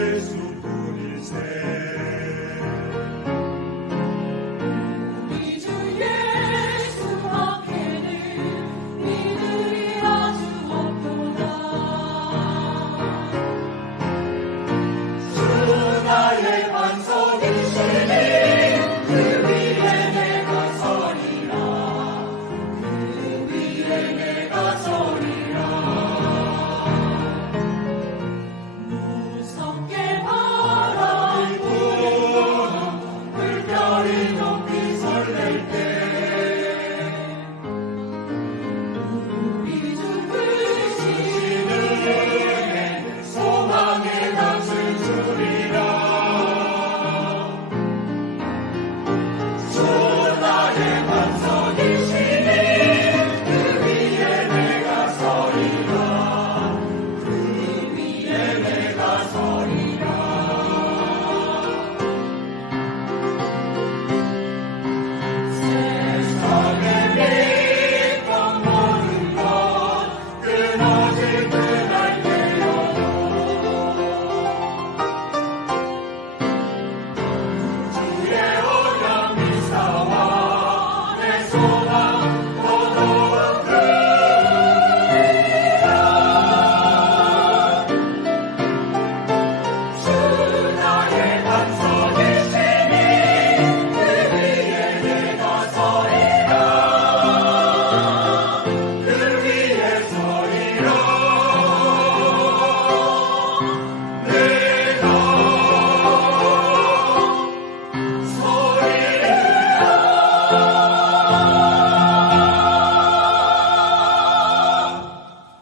Peter's